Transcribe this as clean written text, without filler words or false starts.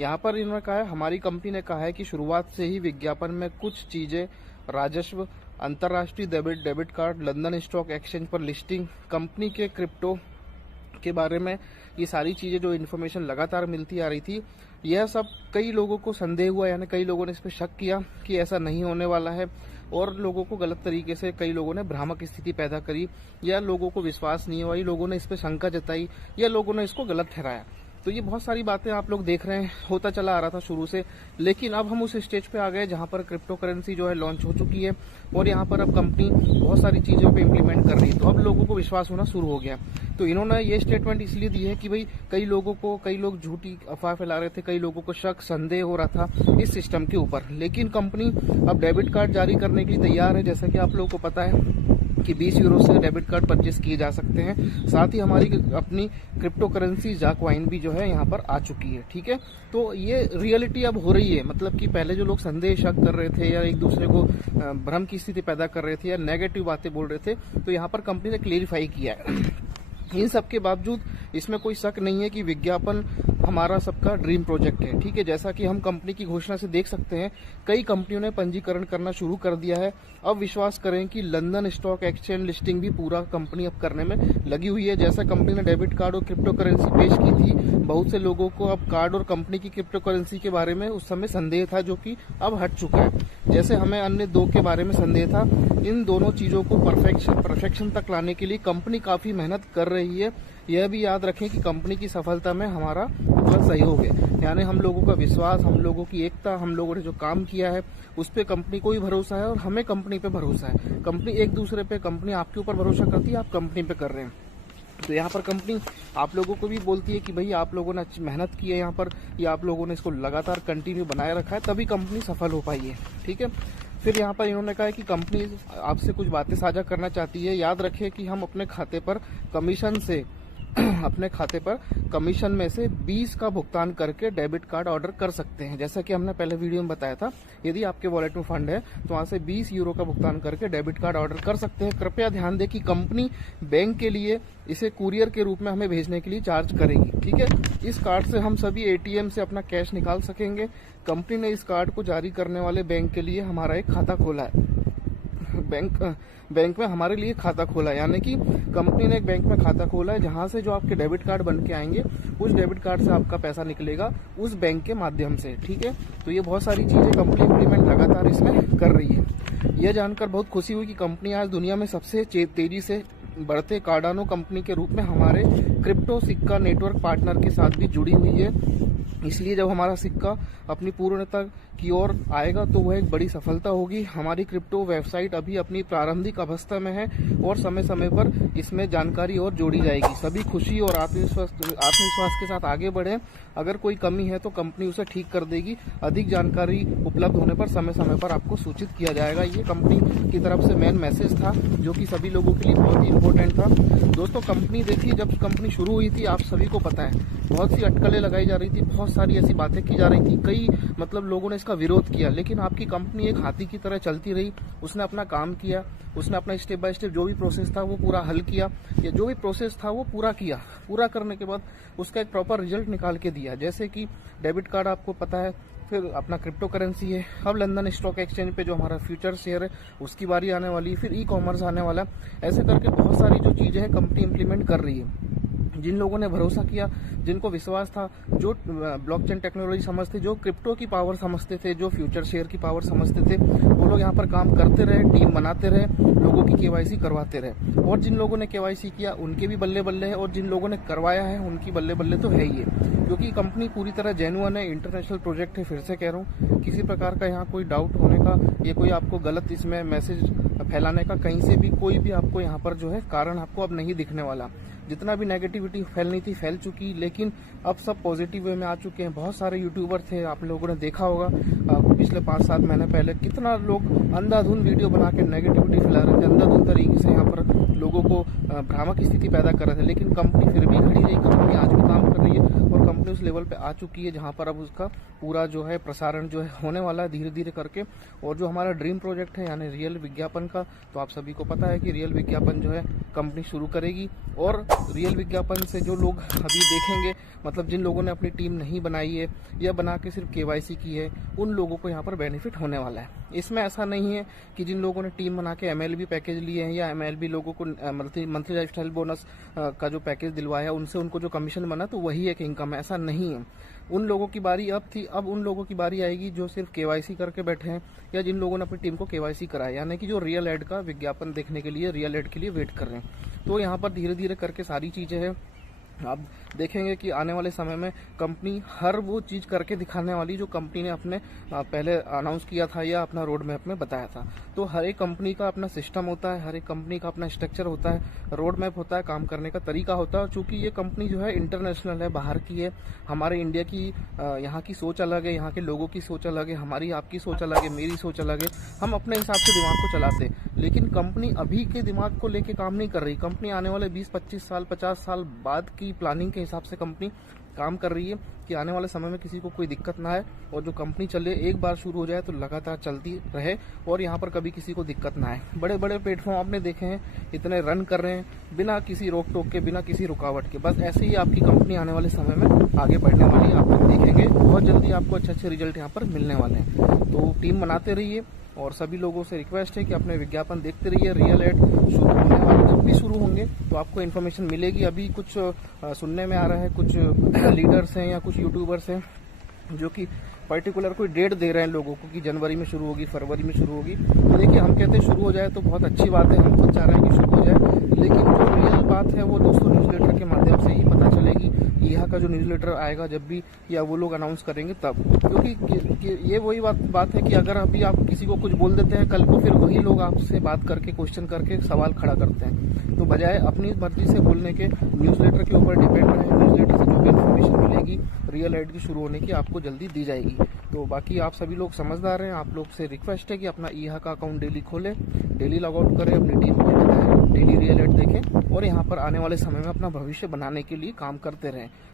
यहाँ पर इन्होंने कहा है, हमारी कंपनी ने कहा है कि शुरुआत से ही विज्ञापन में कुछ चीजें राजस्व, अंतर्राष्ट्रीय debit card, London stock exchange पर लिस्टिंग, कंपनी के क्रिप्टो के बारे में ये सारी चीजें जो इन्फॉर्मेशन लगातार मिलती आ रही थी, यह सब कई लोगों को संदेह हुआ, यानी कई लोगों ने इस पर शक किया कि ऐसा नहीं होने वाला है, और लोगों को गलत तरीके से कई लोगों ने भ्रामक स्थिति पैदा करी, या लोगों को विश्वास नहीं हुआ, लोगों ने इस पर शंका जताई, या लोगों ने इसको गलत ठहराया। तो ये बहुत सारी बातें आप लोग देख रहे हैं, होता चला आ रहा था शुरू से। लेकिन अब हम उस स्टेज पे आ गए जहां पर क्रिप्टो करेंसी जो है लॉन्च हो चुकी है, और यहाँ पर अब कंपनी बहुत सारी चीजों पे इम्प्लीमेंट कर रही है, तो अब लोगों को विश्वास होना शुरू हो गया। तो इन्होंने ये स्टेटमेंट इसलिए दी है कि भाई कई लोग झूठी अफवाह फैला रहे थे, कई लोगों को शक संदेह हो रहा था इस सिस्टम के ऊपर। लेकिन कंपनी अब डेबिट कार्ड जारी करने के लिए तैयार है, जैसा कि आप लोगों को पता है कि 20 यूरो से डेबिट कार्ड परचेस किए जा सकते हैं। साथ ही हमारी अपनी क्रिप्टो करेंसी जाकवाइन भी जो है यहाँ पर आ चुकी है। ठीक है, तो ये रियलिटी अब हो रही है। मतलब कि पहले जो लोग संदेह शक कर रहे थे, या एक दूसरे को भ्रम की स्थिति पैदा कर रहे थे, या नेगेटिव बातें बोल रहे थे, तो यहाँ पर कंपनी ने क्लियरिफाई किया है। इन सब के बावजूद इसमें कोई शक नहीं है कि विज्ञापन हमारा सबका ड्रीम प्रोजेक्ट है। ठीक है, जैसा कि हम कंपनी की घोषणा से देख सकते हैं, कई कंपनियों ने पंजीकरण करना शुरू कर दिया है। अब विश्वास करें कि लंदन स्टॉक एक्सचेंज लिस्टिंग भी पूरा कंपनी अब करने में लगी हुई है। जैसा कंपनी ने डेबिट कार्ड और क्रिप्टो करेंसी पेश की थी, बहुत से लोगों को अब कार्ड और कंपनी की क्रिप्टो करेंसी के बारे में उस समय संदेह था, जो कि अब हट चुका है। जैसे हमें अन्य दो के बारे में संदेह था, इन दोनों चीजों को परफेक्शन तक लाने के लिए कंपनी काफी मेहनत कर रही है। यह भी याद रखें कि कंपनी की सफलता में हमारा पूरा सहयोग है, यानी हम लोगों का विश्वास, हम लोगों की एकता, हम लोगों ने जो काम किया है उस पे कंपनी को भी भरोसा है, और हमें कंपनी पे भरोसा है। कंपनी एक दूसरे पे, कंपनी आपके ऊपर भरोसा करती है, आप कंपनी पे कर रहे हैं। तो यहाँ पर कंपनी आप लोगों को भी बोलती है कि भाई आप लोगों ने मेहनत की है यहाँ पर, या आप लोगों ने इसको लगातार कंटिन्यू बनाए रखा है, तभी कंपनी सफल हो पाई है। ठीक है, फिर यहाँ पर इन्होंने कहा है कि कंपनी आपसे कुछ बातें साझा करना चाहती है। याद रखिए कि हम अपने खाते पर कमीशन में से 20 का भुगतान करके डेबिट कार्ड ऑर्डर कर सकते हैं। जैसा कि हमने पहले वीडियो में बताया था, यदि आपके वॉलेट में फंड है तो वहां से 20 यूरो का भुगतान करके डेबिट कार्ड ऑर्डर कर सकते हैं। कृपया ध्यान दें कि कंपनी बैंक के लिए इसे कुरियर के रूप में हमें भेजने के लिए चार्ज करेगी। ठीक है, इस कार्ड से हम सभी एटीएम से अपना कैश निकाल सकेंगे। कंपनी ने इस कार्ड को जारी करने वाले बैंक के लिए हमारा एक खाता खोला है, बैंक में हमारे लिए खाता खोला है, यानी कि कंपनी ने एक बैंक में खाता खोला है, जहां से जो आपके डेबिट कार्ड बन के आएंगे, उस डेबिट कार्ड से आपका पैसा निकलेगा उस बैंक के माध्यम से। ठीक है, तो ये बहुत सारी चीजें कंपनी इम्प्लीमेंट लगातार इसमें कर रही है। यह जानकर बहुत खुशी हुई कि कंपनी आज दुनिया में सबसे तेजी से बढ़ते कार्डानो कंपनी के रूप में हमारे क्रिप्टो सिक्का नेटवर्क पार्टनर के साथ भी जुड़ी हुई है। इसलिए जब हमारा सिक्का अपनी पूर्णता की ओर आएगा तो वह एक बड़ी सफलता होगी। हमारी क्रिप्टो वेबसाइट अभी अपनी प्रारंभिक अवस्था में है, और समय समय पर इसमें जानकारी और जोड़ी जाएगी। सभी खुशी और आत्मविश्वास के साथ आगे बढ़े। अगर कोई कमी है तो कंपनी उसे ठीक कर देगी। अधिक जानकारी उपलब्ध होने पर समय समय पर आपको सूचित किया जाएगा। ये कंपनी की तरफ से मेन मैसेज था, जो कि सभी लोगों के लिए बहुत ही इम्पोर्टेंट था। दोस्तों, कंपनी देखिए, जब कंपनी शुरू हुई थी, आप सभी को पता है, बहुत सी अटकलें लगाई जा रही थी, बहुत सारी ऐसी बातें की जा रही थी, कई लोगों ने इसका विरोध किया। लेकिन आपकी कंपनी एक हाथी की तरह चलती रही, उसने अपना काम किया, उसने अपना स्टेप बाय स्टेप जो भी प्रोसेस था वो पूरा हल किया, या जो भी प्रोसेस था वो पूरा किया। पूरा करने के बाद उसका एक प्रॉपर रिजल्ट निकाल के दिया। जैसे कि डेबिट कार्ड आपको पता है, फिर अपना क्रिप्टो करेंसी है, अब लंदन स्टॉक एक्सचेंज पे जो हमारा फ्यूचर शेयर है उसकी बारी आने वाली, फिर ई कॉमर्स आने वाला। ऐसे करके बहुत सारी जो चीजें हैं कंपनी इम्प्लीमेंट कर रही है। जिन लोगों ने भरोसा किया, जिनको विश्वास था, जो ब्लॉकचेन टेक्नोलॉजी समझते, जो क्रिप्टो की पावर समझते थे, जो फ्यूचर शेयर की पावर समझते थे, वो लोग यहाँ पर काम करते रहे, टीम बनाते रहे, लोगों की केवाईसी करवाते रहे। और जिन लोगों ने केवाईसी किया उनके भी बल्ले बल्ले है, और जिन लोगों ने करवाया है उनकी बल्ले बल्ले तो है ही है, क्योंकि कंपनी पूरी तरह जेन्युइन है, इंटरनेशनल प्रोजेक्ट है। फिर से कह रहा हूँ, किसी प्रकार का यहाँ कोई डाउट होने का, ये कोई आपको गलत इसमें मैसेज फैलाने का कहीं से भी कोई भी आपको यहाँ पर जो है कारण आपको अब नहीं दिखने वाला। जितना भी नेगेटिविटी फैलनी थी फैल चुकी, लेकिन अब सब पॉजिटिव वे में आ चुके हैं। बहुत सारे यूट्यूबर थे, आप लोगों ने देखा होगा पिछले 5-7 महीने पहले कितना लोग अंधाधुंध वीडियो बना के नेगेटिविटी फैला रहे थे, अंधाधुंध तरीके से यहाँ पर लोगों लोगों को भ्रामक स्थिति पैदा कर रहे थे, लेकिन कंपनी फिर भी खड़ी रही। कंपनी आज भी काम कर रही है और कंपनी उस लेवल पे आ चुकी है जहां पर अब उसका पूरा जो है प्रसारण जो है होने वाला है धीरे धीरे करके। और जो हमारा ड्रीम प्रोजेक्ट है यानी रियल विज्ञापन का, तो आप सभी को पता है कि रियल विज्ञापन जो है कंपनी शुरू करेगी। और रियल विज्ञापन से जो लोग अभी देखेंगे, मतलब जिन लोगों ने अपनी टीम नहीं बनाई है या बना के सिर्फ केवाईसी की है, उन लोगों को यहाँ पर बेनिफिट होने वाला है। इसमें ऐसा नहीं है कि जिन लोगों ने टीम बना के एमएलबी पैकेज लिए हैं या एमएलबी लोगों को मंथली लाइफस्टाइल बोनस का जो पैकेज दिलवाया, उनसे उनको जो कमीशन बना तो वही एक इनकम है, ऐसा नहीं है। उन लोगों की बारी अब थी, अब उन लोगों की बारी आएगी जो सिर्फ केवाईसी करके बैठे हैं या जिन लोगों ने अपनी टीम को केवाईसी कराया, यानी कि जो रियल एड का विज्ञापन देखने के लिए, रियल एड के लिए वेट कर रहे हैं। तो यहाँ पर धीरे धीरे करके सारी चीजें हैं। आप देखेंगे कि आने वाले समय में कंपनी हर वो चीज करके दिखाने वाली जो कंपनी ने अपने पहले अनाउंस किया था या अपना रोड मैप में बताया था। तो हर एक कंपनी का अपना सिस्टम होता है, हर एक कंपनी का अपना स्ट्रक्चर होता है, रोड मैप होता है, काम करने का तरीका होता है। चूंकि ये कंपनी जो है इंटरनेशनल है, बाहर की है, हमारे इंडिया की यहाँ की सोच अलग है, यहाँ के लोगों की सोच अलग है, हमारी आपकी सोच अलग है, मेरी सोच अलग है। हम अपने हिसाब से दिमाग को चलाते, लेकिन कंपनी अभी के दिमाग को लेके काम नहीं कर रही। कंपनी आने वाले 20-25 साल 50 साल बाद की प्लानिंग के हिसाब से कंपनी काम कर रही है कि आने वाले समय में किसी को कोई दिक्कत ना आए और जो कंपनी चले, एक बार शुरू हो जाए तो लगातार चलती रहे और यहाँ पर कभी किसी को दिक्कत ना आए। बड़े बड़े प्लेटफॉर्म आपने देखे हैं, इतने रन कर रहे हैं बिना किसी रोक टोक के, बिना किसी रुकावट के। बस ऐसे ही आपकी कंपनी आने वाले समय में आगे बढ़ने वाली है, आप लोग देखेंगे बहुत जल्दी आपको अच्छे अच्छे रिजल्ट यहाँ पर मिलने वाले हैं। तो टीम बनाते रहिए और सभी लोगों से रिक्वेस्ट है कि अपने विज्ञापन देखते रहिए। रियल एड शुरू होने वाले, जब भी शुरू होंगे तो आपको इन्फॉर्मेशन मिलेगी। अभी कुछ सुनने में आ रहा है, कुछ लीडर्स हैं या कुछ यूट्यूबर्स हैं जो कि पर्टिकुलर कोई डेट दे रहे हैं लोगों को कि जनवरी में शुरू होगी, फरवरी में शुरू होगी। तो देखिए, हम कहते हैं शुरू हो जाए तो बहुत अच्छी बात है, हम खुद चाह रहे हैं कि शुरू हो जाए, लेकिन जो रियल बात है वो दोस्तों न्यूज़लेटर के माध्यम से ही पता चलेगी। यहाँ का जो न्यूज़लेटर आएगा जब भी, या वो लोग अनाउंस करेंगे तब, क्योंकि ये वही बात है कि अगर अभी आप किसी को कुछ बोल देते हैं, कल को फिर वही लोग आपसे बात करके, क्वेश्चन करके सवाल खड़ा करते हैं। तो बजाय अपनी मर्जी से बोलने के न्यूज़लेटर के ऊपर डिपेंड रहे। न्यूज़लेटर से जो भी इन्फॉर्मेशन मिलेगी रियल एड की शुरू होने की आपको जल्दी दी जाएगी। तो बाकी आप सभी लोग समझदार हैं, आप लोग से रिक्वेस्ट है कि अपना ईहा का अकाउंट डेली खोलें, डेली लॉग आउट करें, अपनी टीम को बताएं, डेली रियल एड देखें और यहाँ पर आने वाले समय में अपना भविष्य बनाने के लिए काम करते रहें।